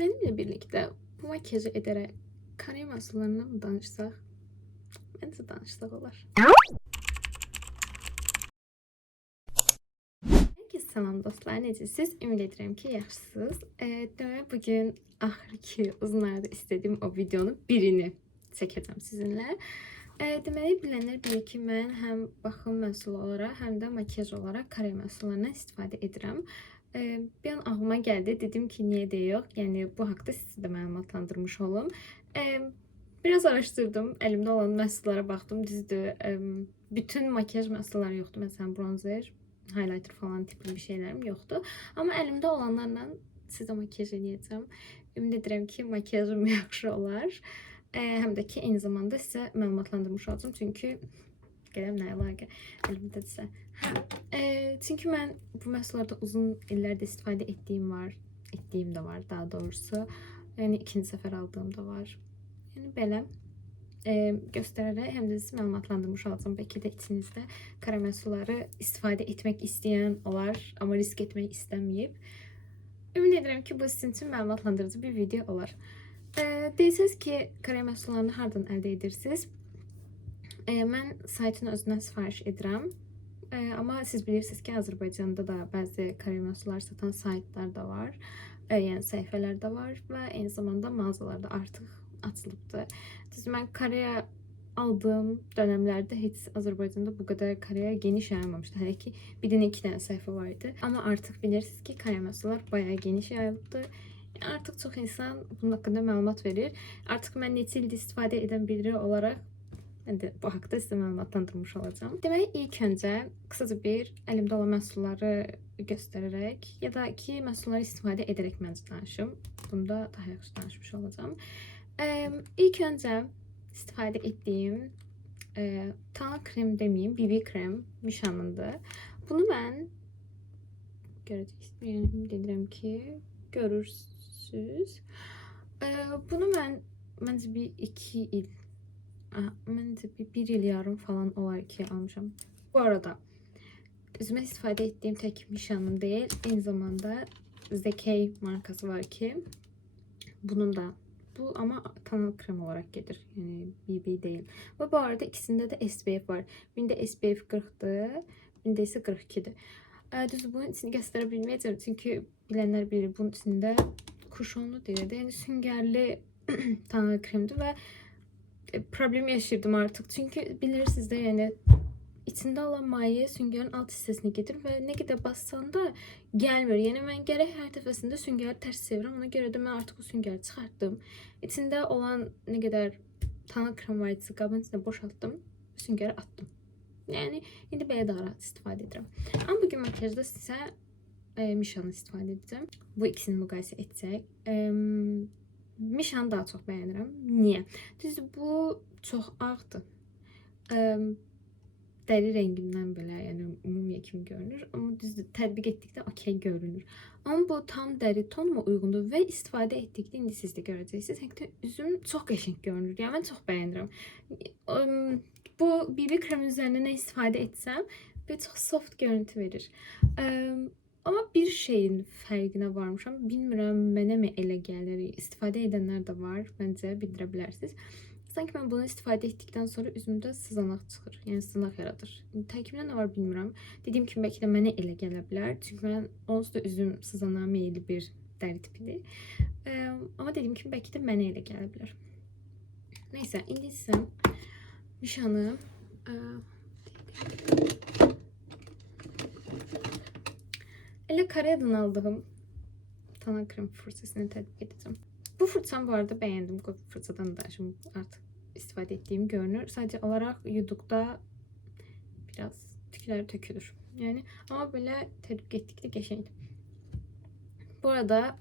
Benimle birlikte bu makyajı ederek kare məhsullarından mı danışsaq? Məncə danışsaq olar. Herkese salam dostlar, necəsiz? Ümid edirəm ki, yaxşısınız. Demək, bugün axırki uzun arada istədiyim o videonun birini çəkəcəm sizinlə. Deməli, bilənlər bilir ki, mən həm baxım məhsulu olaraq, həm də makyaj olaraq kare məhsullarından istifadə edirəm. Bir an ağlıma gəldi, dedim ki, niyə də yox? Yəni, bu haqda sizi də məlumatlandırmış olum. Biraz araşdırdım, əlimdə olan məhsullara baxdım, düzdür. Bütün makyaj məhsulları yoxdur, məsələn, bronzer, highlighter falan tipli bir şeylərim yoxdur. Amma əlimdə olanlarla sizə makyaj edəcəm. Ümid edirəm ki, makyajım yaxşı olar. Həm də ki, eyni zamanda sizə məlumatlandırmış olacağım. Çünki qələm nə əlaqə əlimdədirsə. Çünki mən bu məhsullarda uzun illərdə istifadə etdiyim də var daha doğrusu. Yəni ikinci səfər aldığım da var. Yəni belə göstərərək həm də sizi məlumatlandırmış olacağım. Bəlkə də içinizdə kare məhsulları istifadə etmək istəyən olar, amma risk etmək istəməyib. Ümid edirəm ki, bu sizin üçün məlumatlandırıcı bir video olar. Deyirsiniz ki, kare məhsullarını hardan əldə edirsiniz? Mən saytın özündən sifariş edirəm. Amma siz bilirsiniz ki, Azərbaycanda da bəzi kare məhsullar satan saytlar da var. Yəni səhifələr də var və eyni zamanda mağazalarda artıq açılıbdır. Düzdür, mən kareya aldığım dönemlerde heç Azərbaycanda bu qədər kareya geniş yayılmamışdı. Hələ ki, bir dənə iki dənə səhifə var idi. Amma artıq bilirsiniz ki, kare məhsullar bayağı geniş yayılıbdır. Artıq çox insan bunun haqqında məlumat verir. Artıq mən neçə ildir istifadə edən biri olaraq bu haqda sizə məlumatlandırmış olacağım. Deməli, ilk öncə qısaca bir əlimdə olan məhsulları göstərərək ya da ki, məhsulları istifadə edərək məncə danışım. Bunda daha yaxşı danışmış olacağım. İlk öncə istifadə etdiyim tana krem deməyim, BB krem Mişanındır. Bunu mən görəcəksiniz. Yəni, ümid edirəm ki, görürsünüz. Bunu mən məncə bir 2 il, məncə bir il yarım falan olar ki almışam. Bu arada üzümə istifadə etdiyim tək Mişanın deyil, eyni zamanda Zekey markası var ki, bunun da bu ama tanal krem olarak gelir. Yani BB değil. Ve bu arada ikisinde de SPF var. Birinde SPF 40'dır, birinde ise 42'dir. Düzdür, bunun içini gösterebilmeyeceğim çünkü bilenler bilir, bunun içinde kuşonlu deyildi. Yani süngerli tanal kremdi ve problem yaşırdım artık. Çünkü bilirsiniz de yani içinde olan maye süngerin alt hissesine gelir ve ne kadar bassan da gelmiyor. Yani ben gerek her defasında süngeri ters çevirəm. Ona göre de ben artık o süngeri çıxartdım. İçinde olan ne kadar tanal krem var idi, qabın içine boşalttım. Süngeri attım. Yani indi belə daha rahat istifadə edirəm. Amma bugün makyajda sizə Mişanı istifadə edəcəm. Bu ikisini müqayisə etsək. Mişanı daha çox bəyənirəm. Niyə? Düzdür, bu çox ağdır. Dəri rengimdən belə, yəni ümumiyyətlə kimi görünür. Amma düzdür, tətbiq etdikdə okey görünür. Amma bu tam dəri tonuma uyğundur və istifadə etdikdə indi siz də görəcəksiniz. Həqiqətən üzüm çox qəşəng görünür. Yəni mən çox bəyənirəm. Bu BB krem üzərində nə istifadə etsəm, bir çox soft görüntü verir. Amma bir şeyin fərqinə varmışam. Bilmirəm, mənə mi elə gəlir? İstifadə edənlər də var. Məncə bildirə bilərsiniz. Sanki ben bunu istifadə etdikdən sonra üzümdə sızanaq çıxır. Yəni sızanaq yaradır. Tərkibində nə var bilmirəm. Dediyim kimi bəlkə də mənə elə gələ bilər. Çünki mən onsuz da üzüm sızanağa meyilli bir dəri tipidir. Amma dediyim kimi bəlkə də mənə elə gələ bilər. Neysə, indi isə Mişanı elə kareyadan aldığım tanal krem fırsasını tətbiq edəcəm. Bu fırçam bu arada beğendim. Bu fırçadan da şimdi artık istifadə ettiğim görünür. Sadece olarak yudukda biraz tüklər tökülür. Yani ama böyle tətbiq etdikdə qəşəngdir. Bu arada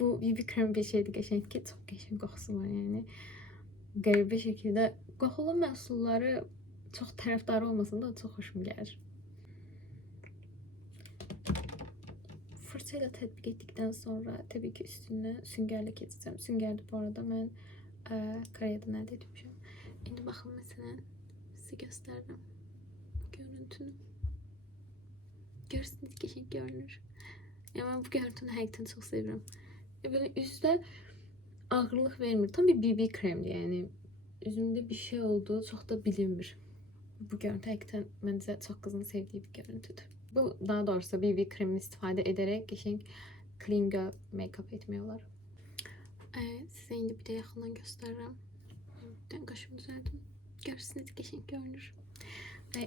bu BB krem bir şeydir qəşəng ki, çox qəşəng qoxusu var yani. Qəribə şəkildə qoxulu məhsulları çox tərəfdarı olmasa da çox xoşum gəlir. Fırçayla tətbiq etdikdən sonra tabii ki üstüne süngerle keçəcəm. Süngerde bu arada mən kareyadan əldə etmişəm. İndi baxın məsələn sizə göstərdim görüntünü. Görürsünüz qəşəng görünür. Yəni mən bu görüntünü həqiqətən çox sevirəm. Böyle üzdə ağırlıq vermir. Tam bir BB kremdir yani. Üzümdə bir şey oldu, çox da bilinmir. Bu görüntü həqiqətən məncə çox qızın sevdiği bir görüntüdür. Bu daha doğrusu BB kremi istifadə edərək qəşəng clean girl make-up etmiyorlar. Size indi bir de yaxından göstərirəm. Ben qaşımı düzəldim. Görürsünüz qəşəng görünür.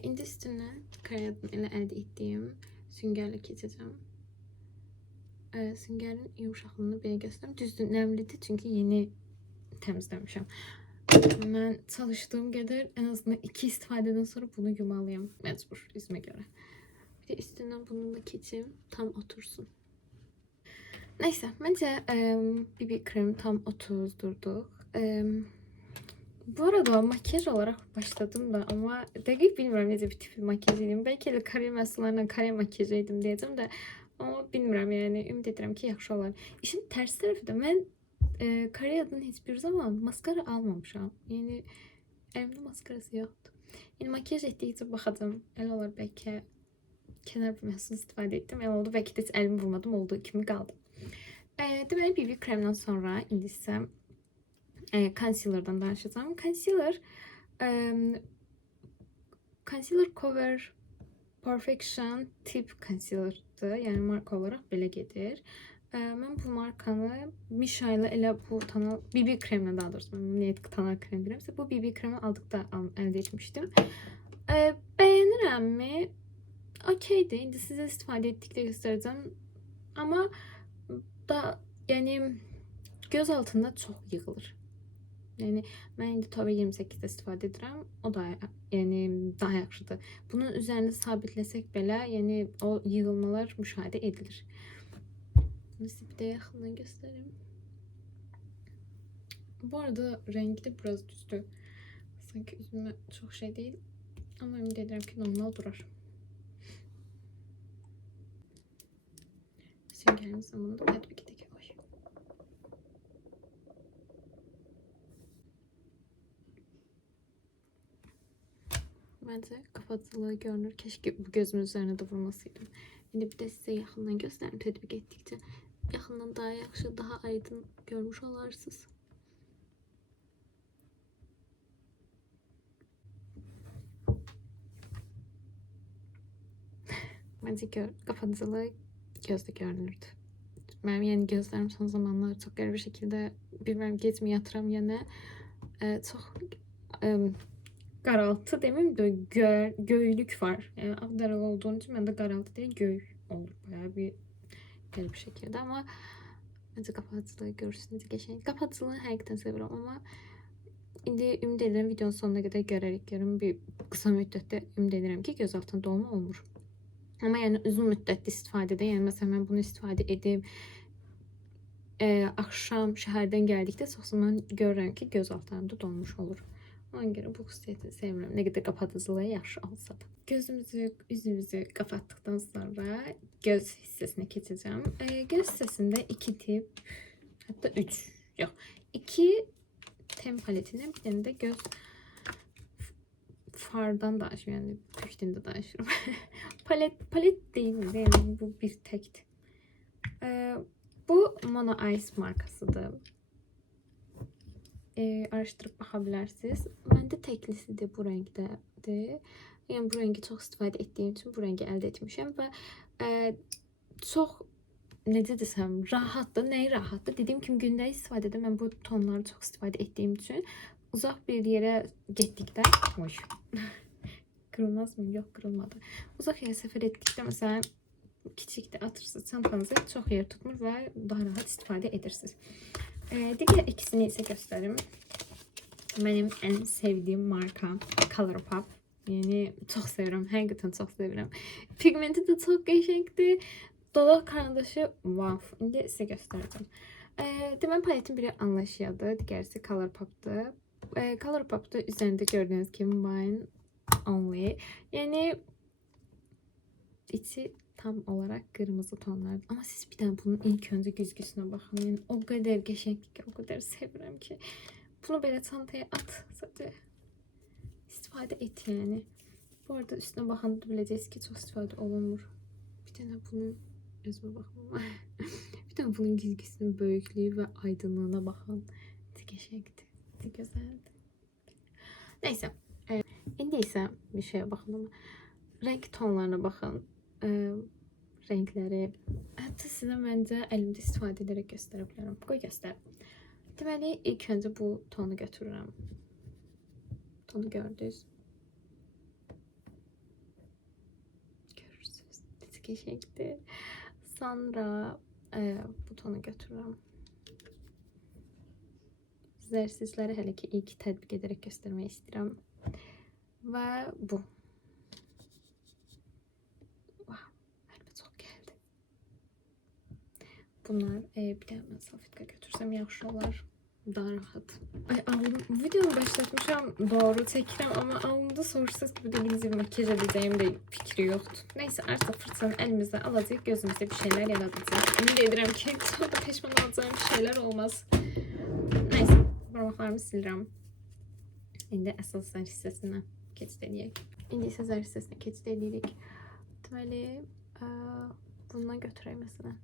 İndi üstünə Karyadın ilə əldə etdiyim süngərlə keçəcəm. Süngərin yumuşaqlığını belə göstərim. Düzdür, nəmlidir çünki yeni təmizləmişəm. Mən çalışdığım qədər en azından 2 istifadədən sonra bunu yumalıyam. Məcbur üzümə görə. Bir de üstündən bununla keçim, tam otursun. Neyse, bence BB krem tam 30 durduk. Bu arada makyaj olarak başladım da ama dəqiq bilmirəm necə bir tip makyaj edim. Belki de kare məhsullarla kare makyaj edim deyəcəm də. Ama bilmirəm yani, ümid edirəm ki yaxşı olar. İşin tərs tərəfi də mən Karyadın heç bir zaman maskara almamışam. Yani elimdə maskarası yoxdur. Yəni makyaj etdikcə baxacam. Elə olar bəlkə kənar bir məhsul istifadə etdim. Elə oldu bəlkə də heç əlimi vurmadım, olduğu kimi qaldı. Deməli BB kremdən sonra indi isə concealer'dan danışacağım. Concealer Cover Perfection Tip Concealer'dır. Yəni marka olaraq belə gedir. Mən bu markanı Misha ilə elə bu tonal BB kremlə, daha doğrusu mən niyə tonal krem deyirəmsə, bu BB kremi aldıqda əldə etmişdim. Bəyənirəmmi? Okeydir. İndi sizə istifadə etdikdə göstərəcəm. Amma da yani göz altında çox yığılır. Yani mən indi Tove 28'də istifadə edirəm. O da yani daha yaxşıdır. Bunun üzərini sabitləsək belə, yani o yığılmalar müşahidə edilir. Size bir de yaxından göstereyim. Bu arada rengi de biraz düzdü. Sanki üzüme çok şey değil. Ama ümit ederim ki normal durar. Süngerimizin bunu da tatbik edeceğim. Bence kapatılığı görünür. Keşke bu gözümün üzerine de vurmasaydım. Şimdi bir de size yaxından göstereyim. Tətbiq etdikcə yaxından daha yaxşı, daha aydın görmüş olarsınız. Bence kapatıcılığı gözde görünürdü. Benim yani gözlerim son zamanlar çok garip bir şekilde, bilmem geç mi yatıram yine çok qaraltı demeyeyim de göylük var. Yani Akdaralı olduğum için ben de qaraltı değil göy olur. Bayağı bir garip bir şekilde ama bence kapatıcılığı görürsünüz geçen. Kapatıcılığını həqiqətən sevirəm ama indi ümid edirəm videonun sonuna qədər görərək bir kısa müddətdə ümid edirəm ki göz altında dolma olmur. Ama yani uzun müddətli istifadədə, yani mesela ben bunu istifadə edib akşam şəhərdən gəldikdə çox zaman görürəm ki göz altlarımda dolmuş olur. Ona göre bu xüsusiyyəti sevirəm. Nə qədər kapatıcılığı yaxşı olsa da. Gözümüzü, üzümüzü kapattıktan sonra göz hissesine keçəcəm. Göz hissəsində 2 tip, hatta 3, yox, 2 ten paletindən bir tane de göz fardan danışıyorum, yani püştündə danışıyorum. palet değil mi? Yani bu bir tekti. Bu Mono Ice markasıdır. Araştırıp bakabilirsiniz. Məndə teklisidir, bu rəngdədir. Yəni bu rəngi çox istifadə etdiyim üçün bu rəngi əldə etmişəm və çox necə desəm, rahatdır. Nəyi rahatdır? Dediyim kimi gündəlik istifadədə mən bu tonları çox istifadə etdiyim üçün uzaq bir yerə getdikdə, oy. Kırılmaz mı? Yok, kırılmadı. Uzaq yerə səfər etdikdə məsələn kiçikdə atırsınız çantanızı, çox yer tutmur və daha rahat istifadə edirsiniz. Digər ikisini ise göstereyim. Benim en sevdiğim marka Colourpop. Yani çok seviyorum. Həqiqətən çok seviyorum. Pigmenti de çok qəşəngdir. Dodaq karandaşı wow. İndi size göstereceğim. Deməli paletin biri Anlaşyadır. Digərisi Colourpop'dur. Colourpop'da üzerinde gördüğünüz gibi Mine Only. Yani içi tam olarak kırmızı tonlar. Ama siz bir tane bunun ilk önce güzgüsüne bakın. Yani o kadar geçenlik ki, o kadar seviyorum ki. Bunu böyle çantaya at. Sadece istifade et yani. Bu arada üstüne bakanda bileceğiz ki çok istifade olunur. Bir tane bunun özüme bakmam. Bir de Cidden bunun gizgisinin büyüklüğü ve aydınlığına bakın. Qəşəngdir, gözəldir. Neyse. İndi isə bir şeye baxın. Renk tonlarına bakın. Renkleri. Hatta size bence elimde istifadə edərək göstərə bilərəm. Qoy göstər. Deməli, ilk önce bu tonu götürürəm. Tonu gördünüz. Görürsünüz. Necə qəşəngdir. Sonra bu tonu götürürəm. Sizler sizlere hele ki ilk tətbiq edərək göstərmək istəyirəm. Və bu. Wow, əlbə çox gəldi. Bunlar bir də mən salfetka götürsəm yaxşı olar. Daha rahat. Ay ağlım, videonu başlatmışam, doğru çəkirəm, amma ağlımda sorursuz gibi dediğiniz gibi makyaj edeceğim de fikri yoktu. Neyse artık fırçanı elimizde alacağız, gözümüzde bir şeyler yaratacağız. Ümid edirəm ki sonra peşman olacağım bir şeyler olmaz. Neyse, parmaklarımı silirəm. İndi əsas zər hissəsinə keçid edək. İndi isə zər hissəsinə keçid edirik. Deməli, bundan götürək məsələn.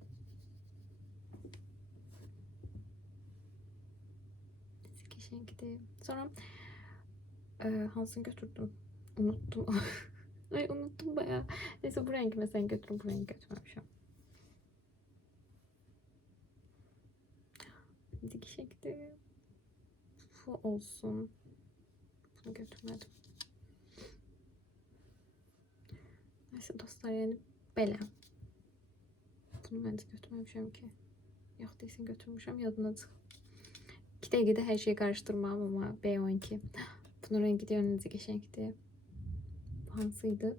Qəşəngdir. Sonra hansını götürdüm? Unuttum. Ay unuttum bayağı. Neyse bu rengi mesela götürüm, bu rengi götürmemişim. Şimdi qəşəngdir. Bu olsun. Bunu götürmedim. Neyse dostlar, yani belə. Bunu bence götürmemişim ki. Yok değilsin, götürmüşüm, yadına çık. 2 dəqiqədə her şeyi karıştırmam ama B12. Bunun rengi de önünüzü qəşəngdir. Bu hansıydı?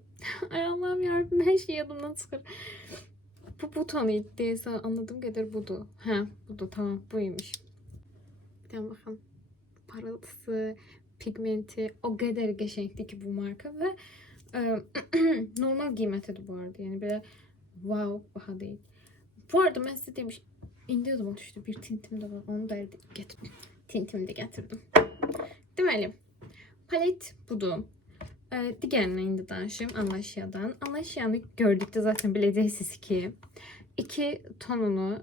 Ay Allah'ım yarabbim, her şey yadımdan çıkır. Bu tonuydu deyəsə, anladığım qədər budur. Hə, budur, tamam, buymuş. Bir tane bakın. Parıltısı, pigmenti o kadar qəşəngdir ki bu marka ve normal qiymətidir bu arada. Yani böyle wow, baha değil. Bu arada ben size demiş, indi adıma düştü. Bir tintim de var. Onu da getirdim. Tintimi de getirdim. Deməli, palet budur. Digərinə indi danışayım, Anlaşya'dan. Anlaşya'nı gördükdə zaten biləcəksiniz ki, 2 tonunu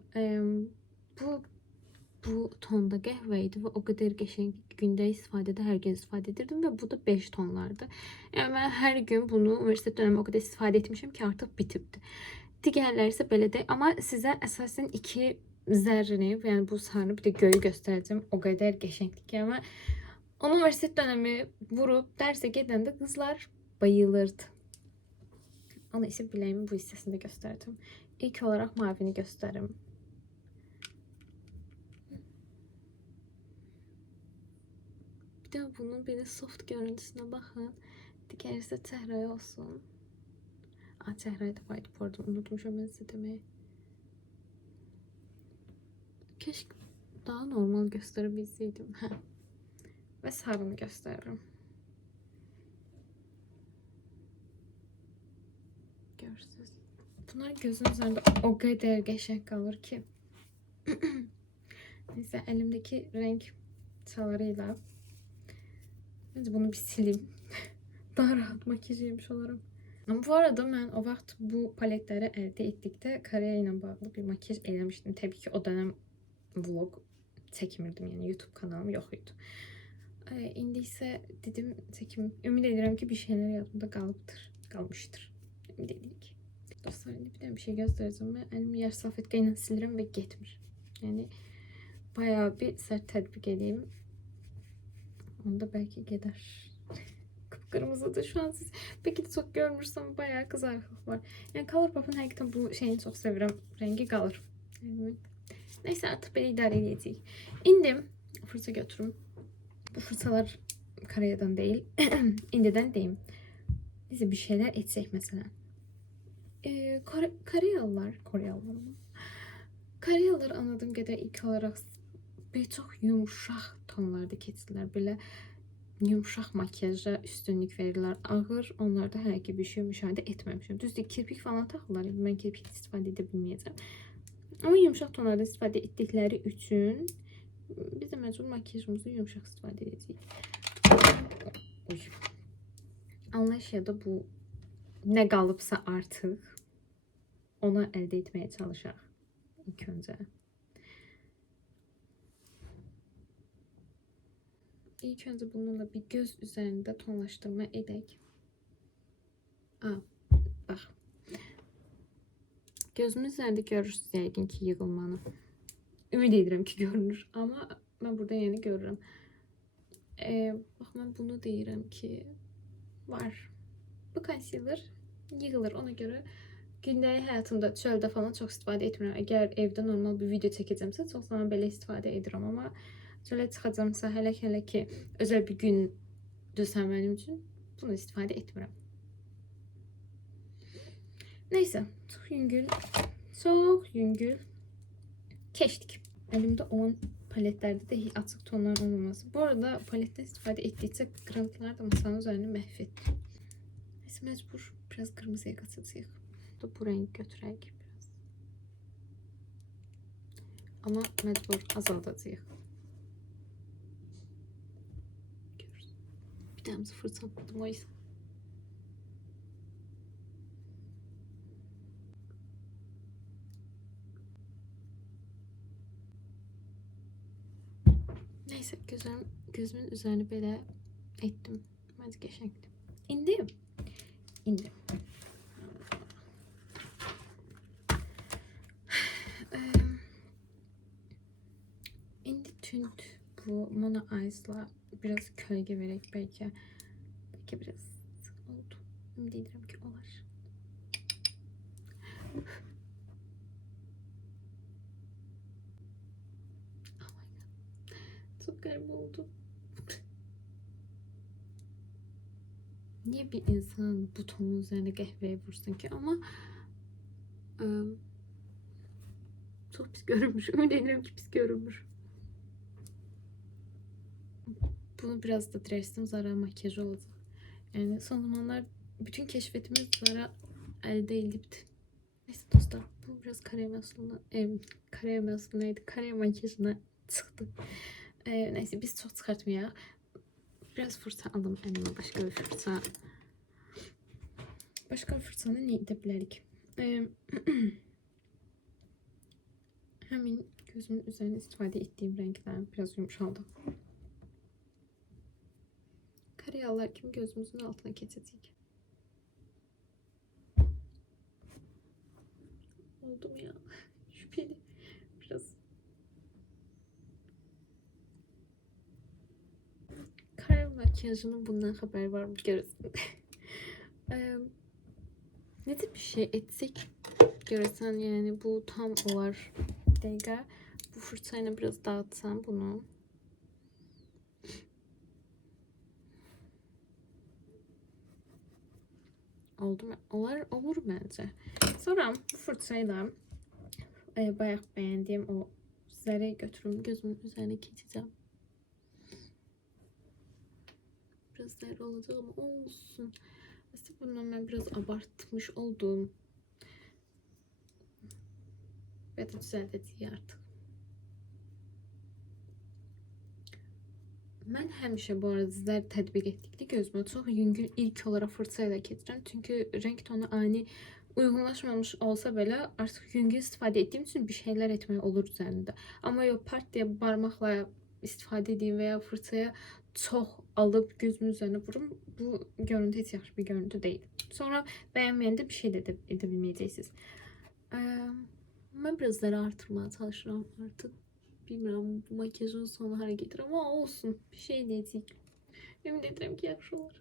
bu tonda qəhvə idi və o qədər qəşəng gündə istifadədə hər gün istifadə edirdim və bu da 5 tonlardı. Yəni mən hər gün bunu universitet dönəmi o qədər istifadə etmişim ki, artıq bitibdi. Digərləri isə belə deyil, amma sizə əsasən 2 zərrini, yəni bu sarını bir də göyü göstərəcəm. O qədər qəşəngdir ki, amma universitet dönəmi vurub dərsə gedəndə qızlar bayılırdı. Onu isə biləyimin bu hissəsində göstərdim. İlk olaraq mavini göstərim. Bir de bunun böyle soft görüntüsüne bakın. Diğerisi çəhrayı olsun. Çəhrayı da vardı, pardon, unutmuşum ben size demeyi. Keşke daha normal gösterebilseydim. Ve sarını gösteririm. Görürsünüz. Bunlar gözün üzerinde o kadar qəşəng kalır ki. Neyse, elimdeki renk çalarıyla bence bunu bir sileyim. Daha rahat makyaj yemiş olurum. Ama bu arada ben o vaxt bu paletleri elde ettikdə Koreya ile bağlı bir makyaj eləmişdim. Tabii ki o dönem vlog çəkmirdim, yani YouTube kanalım yok idi. İndi isə dedim çəkim. Ümid edirəm ki bir şeyler yadımda qalmışdır. Ümid edirik. Dostlar, indi bir şey göstereceğim. Ben elimi yaş salfetka ilə silirəm ve getmir. Yani bayağı bir sert tətbiq edeyim. Onda belki gider. Kıpkırmızıdır şu an siz. Belki de çok görmürsem bayağı kızarıklık var. Yani Colourpop'un hakikaten bu şeyini çok seviyorum. Rengi kalır. Neyse artık beni idare edeceğiz. İndim. Fırça götürüm. Bu fırçalar Kore'den değil. İndiden deyim. Bize bir şeyler etsek mesela. Koreliyalılar anladığım kadar ilk olarak böyle çok yumuşak tonlarda keçirlər. Böyle yumuşak makyaja üstünlük verirlər. Ağır onlarda hər ki bir şey müşahidə etməmişəm. Düzdür, kirpik falan taxırlar. Mən kirpik istifadə edə bilməyəcəm. Ama yumuşak tonlarda istifadə etdikləri üçün biz də məcbur makyajımızı yumuşak istifadə edəcəyik. Anlaşya'da bu nə qalıbsa artıq onu əldə etməyə çalışaq. ilk önce. İlk önce bununla bir göz üzerinde tonlaştırma edək. Bak. Gözümün üzerinde görürsünüz yəqin ki yığılmanı. Ümid edirəm ki görünür. Ama ben burada yeni görürüm. Bak ben bunu deyirəm ki var. Bu concealer yığılır. Ona göre gündəlik həyatımda çöldə falan çok istifadə etmirəm. Əgər evdə normal bir video çəkəcəmsə çox zaman belə istifadə edirəm. Amma çölə çıxacamsa, hələ ki özel bir gün düzsən mənim üçün bunu istifadə etmirəm. Neyse, çok yüngül keçdik. Elimde olan paletlerde de açık tonlar olmaması. Bu arada paletten istifade ettikçe kırıntılar da masanın üzerine mahvetti. Neyse mecbur biraz kırmızıya katacağız. Bu renk götürək biraz. Ama mecbur azaldacağız. Bir tanemizi fırçaladım o yüzden. Neyse gözümün üzerine böyle ettim. Bence geçecekti. İndim. İndi tünd bu Mono Eyes'la biraz kölge vererek belki biraz oldu. Ümid edirəm ki olar. Çok garip oldu. Niye bir insan bu tonun üzerine kahveyi vursun ki? Ama çok pis görünmüş. Ümit ederim ki pis görünmüş. Bunu biraz da Dresden Zara makyajı olacak. Yani son zamanlar bütün keşfetimiz Zara elde edildi. Neyse dostlar, bu biraz kare makyajına çıktı. Neyse biz çok çıkartmayalım. Biraz fırça aldım elime, başka bir fırça. Başka bir fırçanı ne edebilirik? Hemen gözümün üzerine istifade ettiğim renkler biraz yumuşaldı. Kareye alarken gözümüzün altına geçecek. Oldu mu ya? Şüpheli. Biraz. Kare makyajının bundan haber var mı görürsün. Ne tip bir şey etsek görürsen yani bu tam olar. Dakika. Bu fırçayla biraz dağıtsam bunu. Oldu mu? Olur bence. Sonra bu fırçayla bayağı beğendiğim o zerreyi götürüp gözümün üzerine geçeceğim. Biraz zerre olacak ama olsun. Aslında bundan ben biraz abartmış oldum. Ve de düzelteceğim artık. Mən həmişə bu arada sizlər tətbiq etdikdə gözümə çox yüngül ilk olaraq fırça ilə keçirəm. Çünki renk tonu ani uyğunlaşmamış olsa belə artıq yüngül istifadə etdiyim üçün bir şeylər etmək olur üzərində. Amma yox, part diye barmaqla istifadə edeyim və ya fırçaya çox alıb gözümün üzərinə vurum. Bu görüntü heç yaxşı bir görüntü deyil. Sonra bəyənməyəndə bir şey də edə bilməyəcəksiniz. Mən biraz zərə artırmaya çalışıram artıq. Bilmiyorum, bu makyajın son hareketi ama olsun. Bir şey diyecek. Ümit ederim ki yaxşı olur.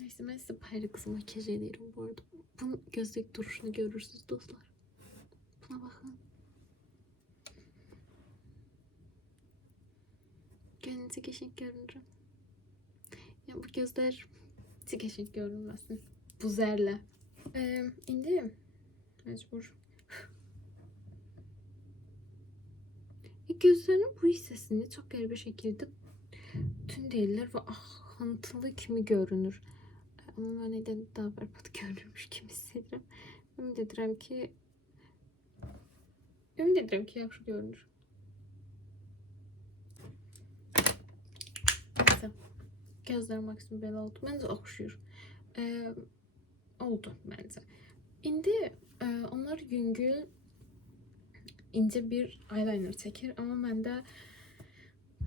Neyse ben size Payri kızı makyaj ederim bu arada. Bunun gözdeki duruşunu görürsünüz dostlar. Buna bakın. Kendinize geçik görünürüm. Ya bu gözler hiç geçik görünmesin. Bu zerle. İndi mecbur. Gözlerinin bu hissesini çok garip bir şekilde tüm değiller ve ahıntılı kimi görünür. Ama ben neden daha berbat görünürmüş gibi hissediyorum. Ümid edirəm ki yaxşı görünür. Neyse. Gözler maksimum belə oldu. Məncə oxşuyur. Oldu məncə. İndi onlar yüngül, incə bir eyeliner çəkir. Amma məndə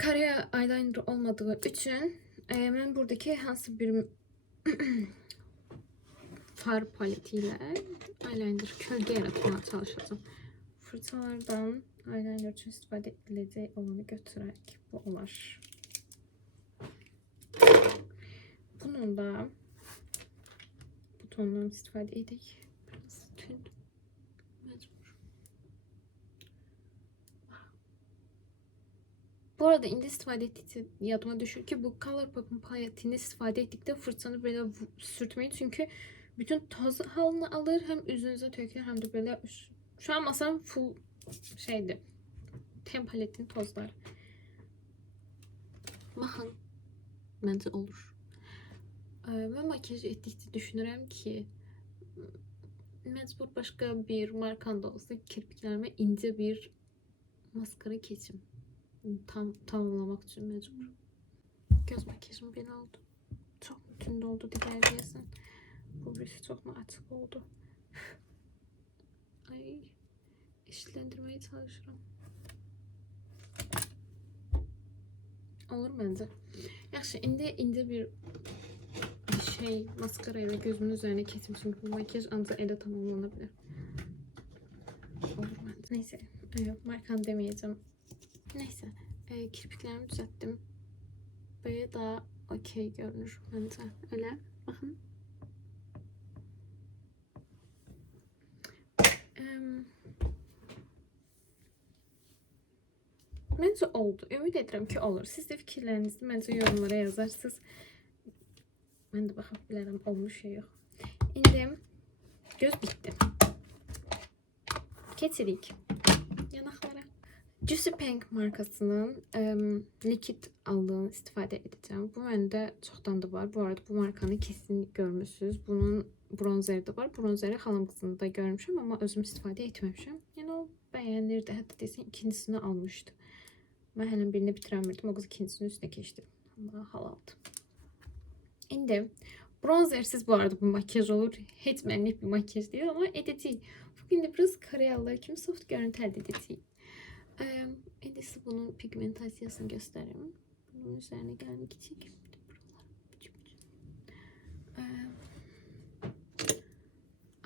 Koreya eyeliner olmadığı üçün mən buradakı hansı bir far paletiyle eyeliner kölge yaratmaya çalışacağım. Fırçalardan eyeliner için istifadə ediləcək olanı götürərək bu olar. Bunun da butondan istifadə edək. Biraz tünd. Mecbur. Bu arada indi istifadə etdikcə yadıma düşür ki, bu Colourpop'un paletini istifadə etdikdə fırçanı belə sürtmeyin. Çünki bütün toz halını alır. Hem üzünüze tökülür hem de böyle. Şu an masam full şeydi. Tem paletin tozları. Baxın. Məncə olur. Mən makyaj etdikcə düşünürəm ki, məcbur başqa bir markanda olsa kirpiklərime incə bir maskara keçim. Tamamlamaq üçün məcbur. Göz makyajım belə oldu. Çox tünd oldu deyəsən. Bu birisi çok mu açık oldu? Ay, eşitlendirmeye çalışıyorum. Olur bence. Yaxşı, indi incə bir şey maskara ilə gözümün üzerine keçim. Çünki bu makyaj ancaq elə tamamlanabilir. Olur bence. Neyse, markanı demeyeceğim. Neyse, kirpiklerimi düzelttim. Böyle daha okey görünür bence. Öyle. Bakın. Məncə oldu. Ümid edirəm ki, olur. Siz də fikirlərinizi məncə yorumlara yazarsınız. Mən də baxıb bilərəm, olmuş şey yox. İndi göz bitdi. Keçirik yanaqlara. Juicy Pink markasının likit aldığını istifadə edəcəm. Bu məndə çoxdan da var. Bu arada bu markanı kesin görmüşsünüz. Bunun bronzeri de var. Bronzeri xalam qızında görmüşüm, amma özüm istifadə etməmişəm. Yəni o bəyənirdi. Hətta desən ikincisini almışdı. Mən hələ birini bitirəmirdim. O qız ikincisinin üstünə keçdi. Allah halaldı. İndi bronzersiz bu arada bu makyaj olur. Heç mənlik bir makyaj değil ama edəcəyik. Bugün de biraz Koreyalılar kimi soft görüntü əldə edəcəyik. İndi size bunun pigmentasiyasını göstereyim. Bunun üzerine gelmek için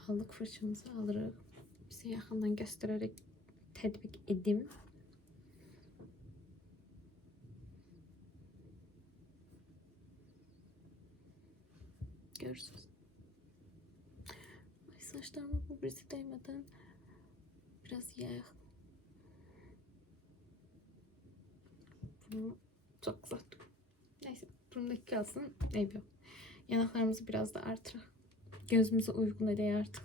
aldık fırçamızı alırıq. Size yaxından göstererek tətbiq edim. Görürsünüz. Ay, saçlarıma bu birisi değmeden biraz yağ. Bunu çok uzattım. Neyse, burundaki kalsın. Eyvah. Yanaklarımızı biraz da artıraq. Gözümüze uygun edək artıq.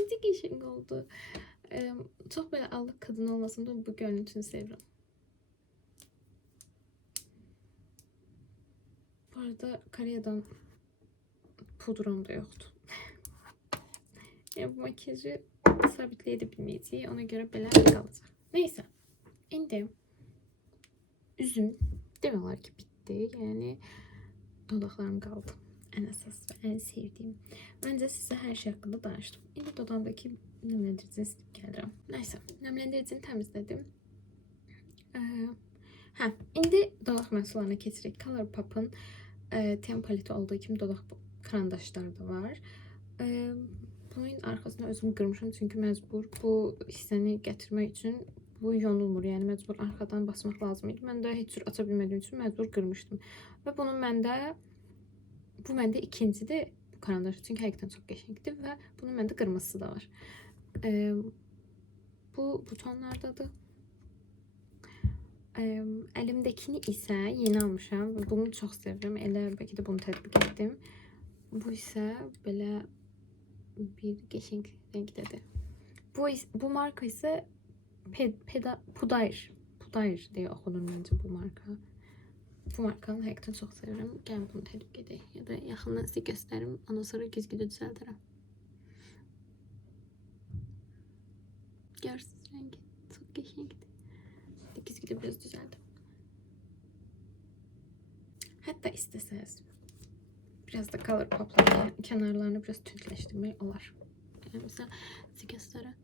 Necə qəşəng oldu. Çok böyle allık kadın olmasın da bu görüntünü seviyorum. Bu arada Kore'den pudram da yoktu. Yani bu makyajı sabitleyebilmeyeceğiz. Ona göre belə qalacaq. Neyse. İndi üzüm demələr ki bitti. Yani dodaqlarım qaldı. En əsas ve en sevdiğim. Bence size her şey hakkında danıştım. İndi dodağımdakı nemləndiricini silib gəlirəm. Neyse, nemləndiricini təmizlədim. İndi dodaq məhsullarına keçirik. Colourpop'un tem paleti olduğu kimi dodaq karandaşları da var. Bunun arkasına özüm qırmışam çünkü məcbur bu hissəni gətirmək üçün bu yonulmur. Yəni məcbur arxadan basmaq lazım idi. Mən də heç cür aça bilmədiyim üçün məcbur qırmışdım. Və bunun bu məndə ikincidir bu karandaş. Çünki həqiqətən çox qəşəngdir və bunun məndə qırmızısı da var. Bu butonlardadır. Əlimdəkini isə yeni almışam və bunu çox sevirəm. Elə bəlkə də bunu tətbiq etdim. Bu isə belə bir qəşəng rəngdədir. Bu marka isə Pudayr deyə oxunur məncə bu marka. Bu markanı həqiqətən çox sevirəm. Gəlin bunu tədbiq edək. Ya da yaxından sizə göstərim. Ondan sonra güzgüdə düzəldərəm. Görürsünüz rengi. Çok qəşəngdir. Güzgüdə biraz düzəldim. Hatta istəsəz biraz da Color Pop'la kenarlarını biraz tündləşdirmək olar. Yani mesela sizə göstərəm.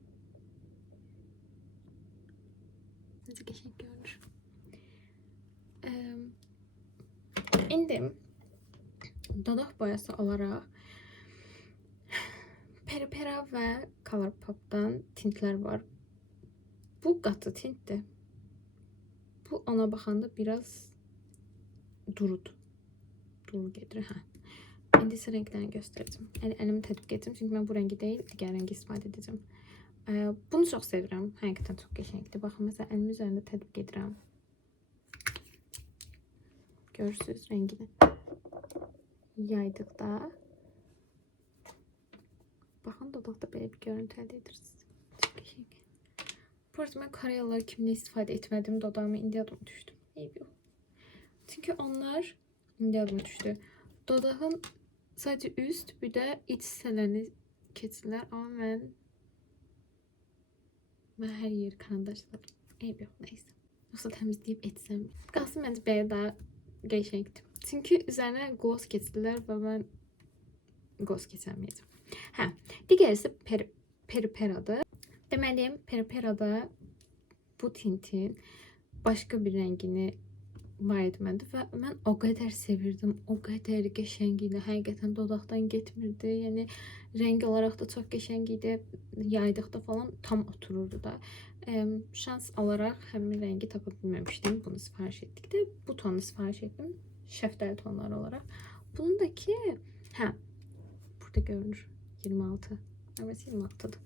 Necə qəşəng görünür. İndi dodaq boyası olaraq Peripera və Color Pop'dan tintlər var. Bu qatı tintdir. Bu ona baxanda biraz durudur. Duru gedir. Hə. İndi isə rənglərini göstərəcəm. Əlimi tədbiq etdim. Çünki mən bu rəngi deyil, digər rəngi istifadə edəcəm. Bunu çox sevirəm. Həqiqətən çox qəşəngdir. Baxın, məsələn, əlimin üzərində tədbiq edirəm. Görürsünüz rəngini. Yaydıqda. Baxın, dodaqda belə bir görüntü əldə edirsiniz. Çox qəşəng. Bu arada mən Koreyalılar kimi istifadə etmədim. Dodağıma indi adıma düşdü. Eyb yox. Çünki onlar indi adıma düşdü. Dodağın sadəcə üst, bir də iç hissələrini keçirlər. Amma mən hər yeri karandaşladım. Eyb yox, neysə. Yoxsa təmizləyib etsəm. Qalsın məncə belə daha qəşəngdir. Çünki üzərinə gloss keçirlər və mən gloss keçirməyəcəm. Hə, digəri isə Periperadır. Deməli, Periperada bu tintin başqa bir rəngini var idi məndə və mən o qədər sevirdim, o qədər qəşəng idi, həqiqətən dodaqdan getmirdi, yəni rəng olaraq da çox qəşəng idi, yaydıqda falan tam otururdu da. Şans olaraq həmin rəngi tapa bilməmişdim, bunu sifariş etdikdə bu tonu sifariş etdim, şəftəli tonları olaraq. Bunun da ki, hə, burada görünür 26, evet 26'dır.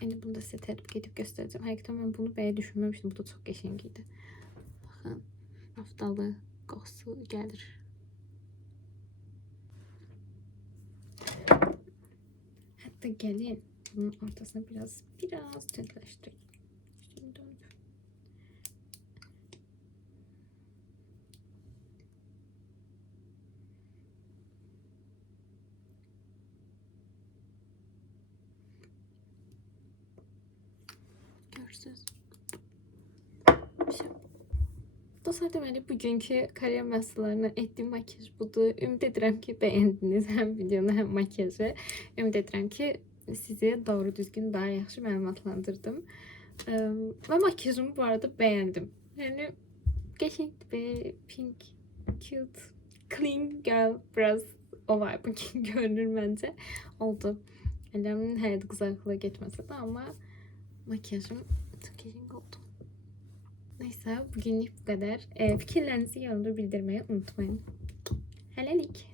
Yəni bunu da sizə tədbiq edib göstərəcəm. Həqiqətən mən bunu belə düşünməmişdim, bu da çox qəşəng idi. Baxın. Haftalı qoxusu gəlir. Hətta gəlin bunun ortasına biraz tündləşdirək. Görürsünüz. Dostlar, deməli bugünkü Koreya məhsullarına etdiyim makyaj budur. Ümid edirəm ki, bəyəndiniz həm videonu, həm makyajı. Ümid edirəm ki, sizi doğru düzgün daha yaxşı məlumatlandırdım. Və makyajımı bu arada bəyəndim. Yəni qəşəngdir be, pink, cute, clean girl, biraz o vibe görünür məncə. Oldu. Ələmin həyat qızarıqlığa getməsə də, amma makyajım çox qəşəng oldu. Neyse, bugünlük bu kadar. Fikirlerinizi yorumda bildirmeyi unutmayın. Hələlik.